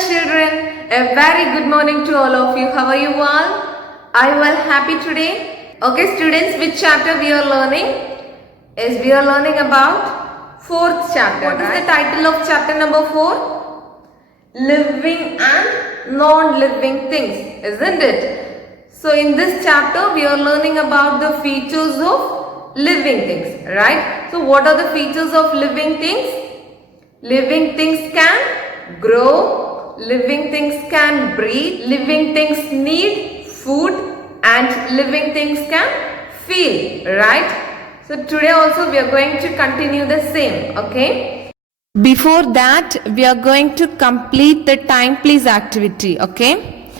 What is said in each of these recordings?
children, a very good morning to all of you. How are you all? Are you all happy today? Okay students, which chapter we are learning? Yes, we are learning about fourth chapter. What is the title of chapter number 4? Living and non-living things, isn't it? So in this chapter we are learning about the features of living things, right? So what are the features of living things? Living things can grow, living things can breathe, living things need food, and living things can feel, right? So today also we are going to continue the same, okay? Before that, we are going to complete the time please activity, okay?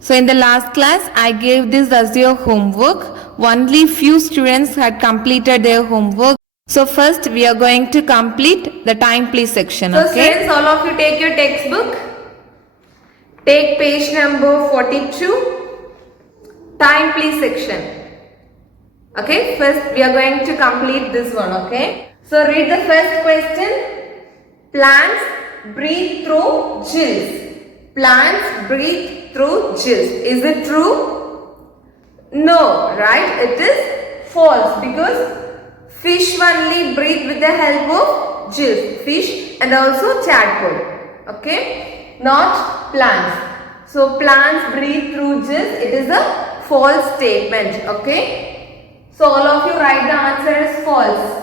So in the last class, I gave this as your homework. Only few students had completed their homework. So first we are going to complete the time please section, okay? So students, all of you take your textbook. Take page number 42. Time please section. Okay, first we are going to complete this one, okay? So read the first question. Plants breathe through gills. Plants breathe through gills. Is it true? No, right? It is false because fish only breathe with the help of gills. Fish and also tadpole. Okay? Not plants. So plants breathe through gills. It is a false statement. Okay? So all of you write the answer as false.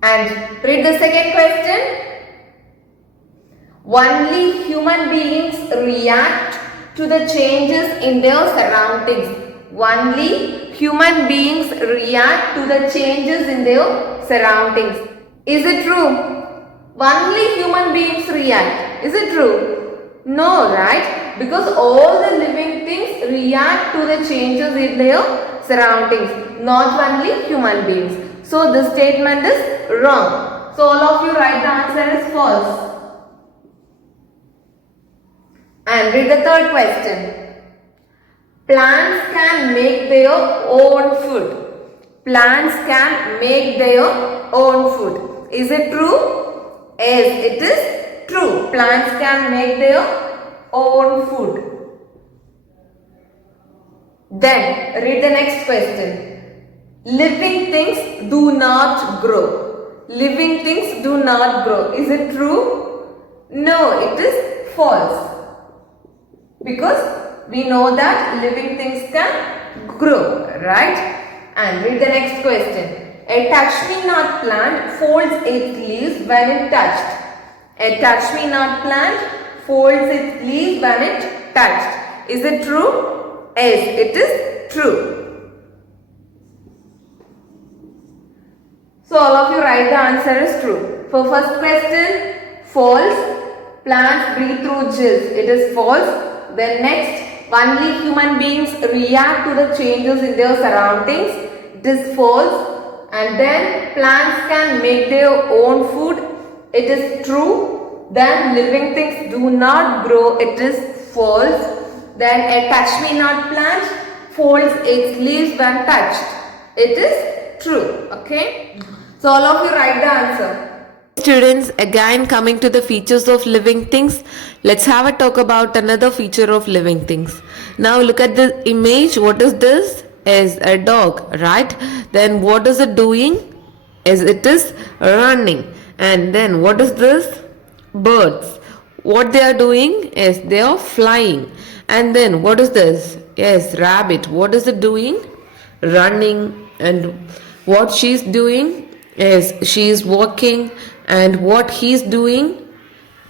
And read the second question. Only human beings react to the changes in their surroundings. Only human beings react to the changes in their surroundings. Is it true? Only human beings react. Is it true? No, right? Because all the living things react to the changes in their surroundings, not only human beings. So this statement is wrong. So all of you write the answer as false. And read the third question. Plants can make their own food. Plants can make their own food. Is it true? Yes, it is true. Plants can make their own food. Then read the next question. Living things do not grow. Living things do not grow. Is it true? No, it is false. Because we know that living things can grow, right? And read the next question. A touch-me-not plant folds its leaves when it touched. A touch-me-not plant folds its leaves when it touched. Is it true? Yes, it is true. So all of you write the answer is true. For first question, false. Plants breathe through gills. It is false. Then next, only human beings react to the changes in their surroundings. It is false. And then plants can make their own food. It is true. Then living things do not grow. It is false. Then a touch-me-not plant folds its leaves when touched. It is true. Okay. So all of you write the answer. Students, again coming to the features of living things, let's have a talk about another feature of living things. Now look at the image. What is this? Is a dog, right? Then what is it doing? Is it is running. And then what is this? Birds. What they are doing is they are flying. And then what is this? Yes, rabbit. What is it doing? Running. And what she's doing is she is walking. And what he's doing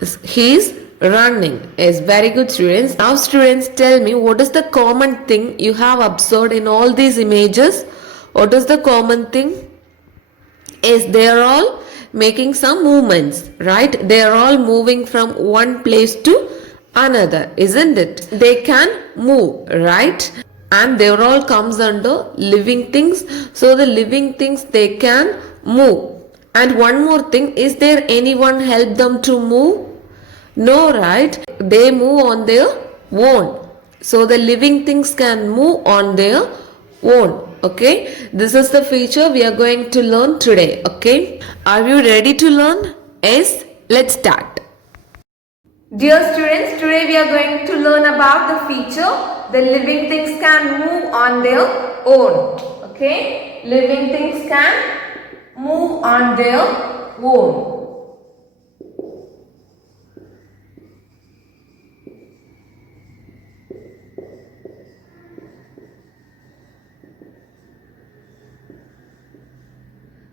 is he's running. Is very good, students. Now students, tell me, what is the common thing you have observed in all these images? What is the common thing? Is they are all making some movements, right? They are all moving from one place to another, isn't it? They can move, right? And they all comes under living things. So the living things, they can move. And one more thing, is there anyone help them to move? No, right? They move on their own. So the living things can move on their own. Okay. This is the feature we are going to learn today. Okay. Are you ready to learn? Yes. Let's start. Dear students, today we are going to learn about the feature the living things can move on their own. Okay, living things can move on their own.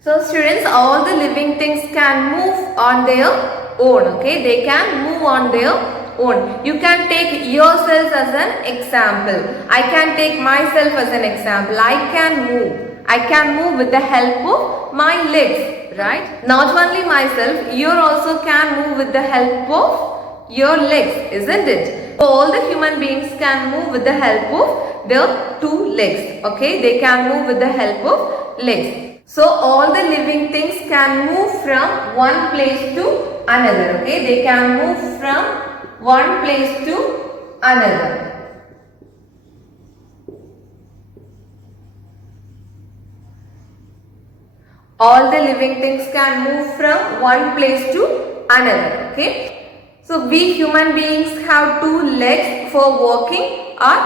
So students, all the living things can move on their own. Okay, they can move on their own. You can take yourself as an example. I can take myself as an example. I can move. I can move with the help of my legs, right? Not only myself, you also can move with the help of your legs, isn't it? So all the human beings can move with the help of their two legs. Okay, they can move with the help of legs. So all the living things can move from one place to another. Okay, they can move from one place to another. All the living things can move from one place to another. Okay. So we human beings have two legs for walking or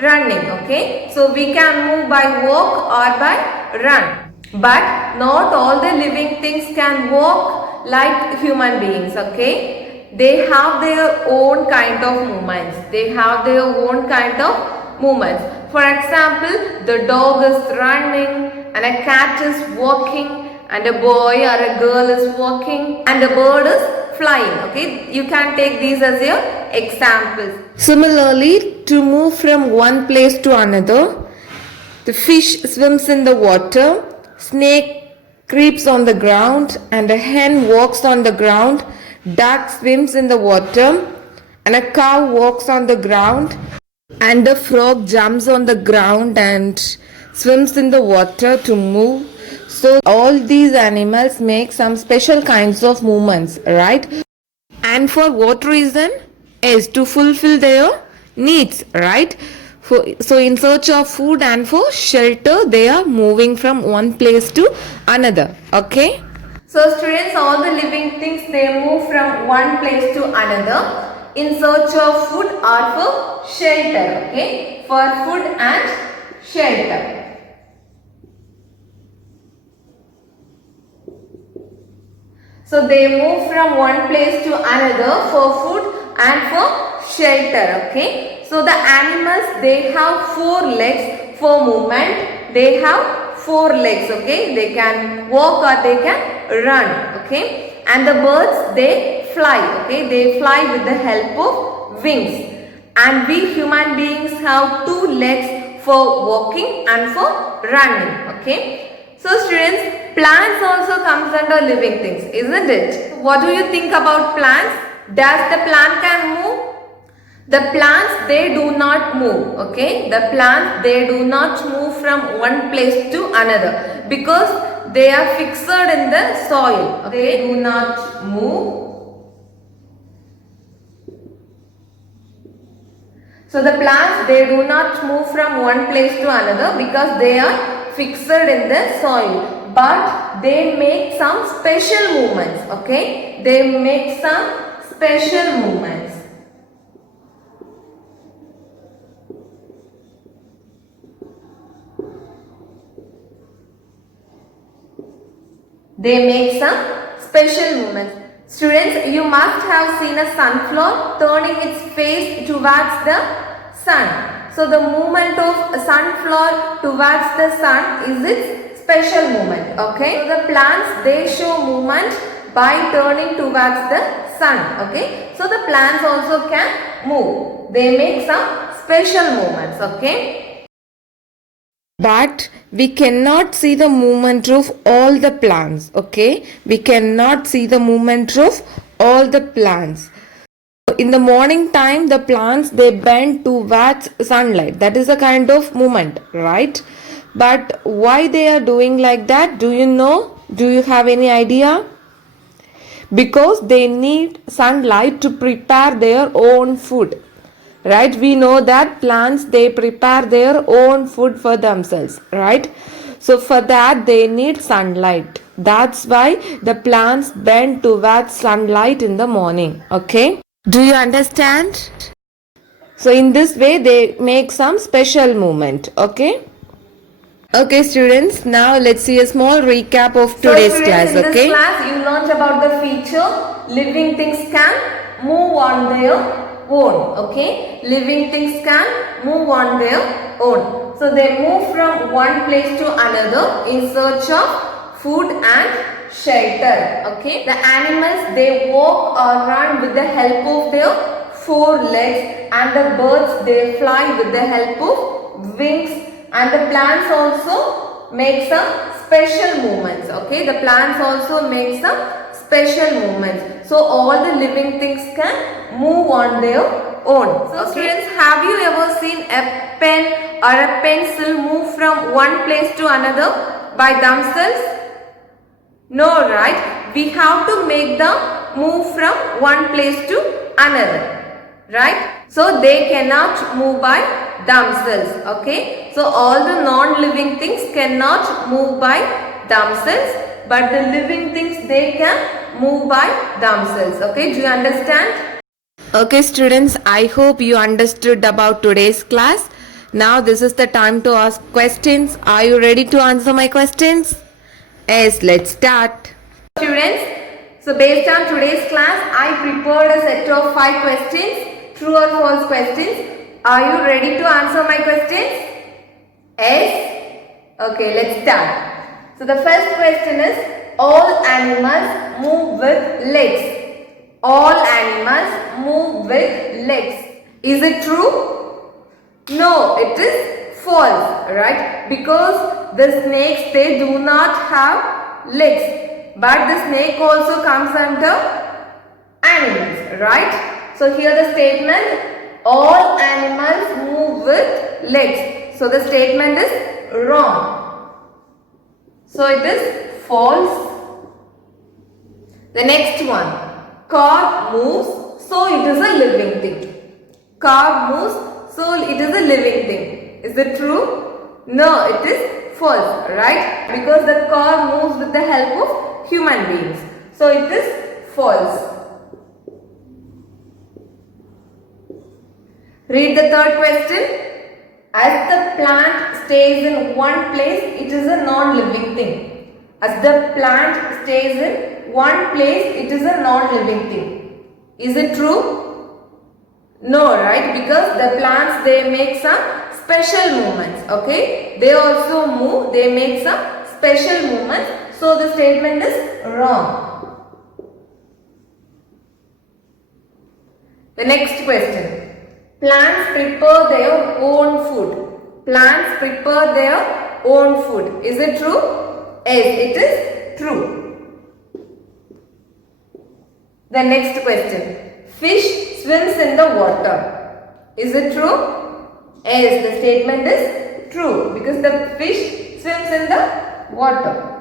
running. Okay. So we can move by walk or by run. But not all the living things can walk like human beings. Okay. They have their own kind of movements. They have their own kind of movements. For example, the dog is running and a cat is walking and a boy or a girl is walking and a bird is flying. Okay, you can take these as your examples. Similarly, to move from one place to another, the fish swims in the water, snake creeps on the ground and a hen walks on the ground, duck swims in the water and a cow walks on the ground and a frog jumps on the ground and swims in the water to move. So all these animals make some special kinds of movements, right? And for what reason? Is to fulfill their needs, right? So in search of food and for shelter, they are moving from one place to another. Okay. So students, all the living things, they move from one place to another in search of food or for shelter. Okay. For food and shelter. So they move from one place to another for food and for shelter. Okay. So the animals, they have four legs for movement. They have four legs. Okay. They can walk or they can run. Okay. And the birds, they fly. Okay. They fly with the help of wings. And we human beings have two legs for walking and for running. Okay. So students, plants also comes under living things, isn't it? What do you think about plants? Does the plant can move? The plants, they do not move. Okay, the plants, they do not move from one place to another because they are fixed in the soil. They do not move. So the plants, they do not move from one place to another because they are fixed in the soil, but they make some special movements. Okay, they make some special movements. They make some special movements. Students, you must have seen a sunflower turning its face towards the sun. So the movement of a sunflower towards the sun is its special movement. Okay. So the plants, they show movement by turning towards the sun. Okay. So the plants also can move. They make some special movements. Okay. But we cannot see the movement of all the plants. Okay. We cannot see the movement of all the plants. In the morning time, the plants, they bend towards sunlight. That is a kind of movement, right? But why they are doing like that? Do you know? Do you have any idea? Because they need sunlight to prepare their own food, right? We know that plants, they prepare their own food for themselves, right? So for that they need sunlight. That's why the plants bend towards sunlight in the morning. Okay. Do you understand? So in this way they make some special movement. Okay. Okay students, now let's see a small recap of today's class. In this class you learnt about the feature living things can move on their own. Okay, living things can move on their own. So they move from one place to another in search of food and shelter. Okay, the animals they walk or run with the help of their four legs, and the birds they fly with the help of wings, and the plants also make some special movements. Okay, the plants also make some special movements. So all the living things can move on their own. So students, have you ever seen a pen or a pencil move from one place to another by themselves? No, right? We have to make them move from one place to another. Right? So they cannot move by themselves. Okay? So all the non-living things cannot move by themselves, but the living things they can move by themselves. Okay? Do you understand? Okay students, I hope you understood about today's class. Now this is the time to ask questions. Are you ready to answer my questions? Yes, let's start. Students, so based on today's class, I prepared a set of 5 questions. True or false questions. Are you ready to answer my questions? Yes? Okay, let's start. So the first question is, all animals move with legs. All animals move with legs. Is it true? No, it is false, right? Because the snakes, they do not have legs. But the snake also comes under animals, right? So here the statement, all animals move with legs. So the statement is wrong. So it is false. The next one, car moves, so it is a living thing. Car moves, so it is a living thing. Is it true? No, it is false, right? Because the car moves with the help of human beings. So it is false. Read the third question. As the plant stays in one place, it is a non-living thing. As the plant stays in one place, it is a non-living thing. Is it true? No, right? Because the plants, they make some special movements. Okay? They also move, they make some special movements. So the statement is wrong. The next question. Plants prepare their own food. Plants prepare their own food. Is it true? Yes, it is true. The next question. Fish swims in the water. Is it true? Yes, the statement is true because the fish swims in the water.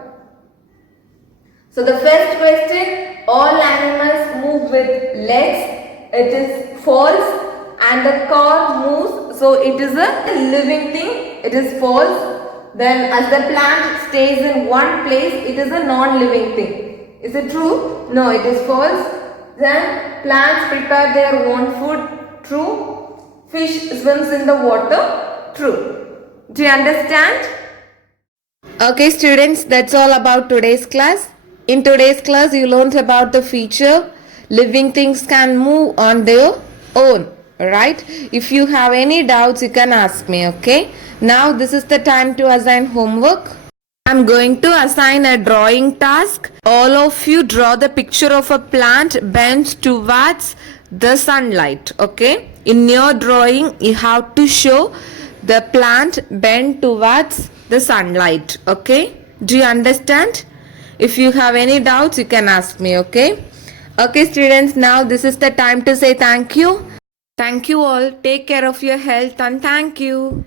So the first question, all animals move with legs. It is false. And the car moves, so it is a living thing. It is false. Then as the plant stays in one place, it is a non-living thing. Is it true? No, it is false. Then plants prepare their own food. True. Fish swims in the water. True. Do you understand? Okay students, that's all about today's class. In today's class, you learned about the feature living things can move on their own. Right? If you have any doubts, you can ask me. Okay? Now this is the time to assign homework. I'm going to assign a drawing task. All of you draw the picture of a plant bent towards the sunlight. Okay? In your drawing, you have to show the plant bent towards the sunlight. Okay? Do you understand? If you have any doubts, you can ask me. Okay? Okay students, now this is the time to say thank you. Thank you all. Take care of your health and thank you.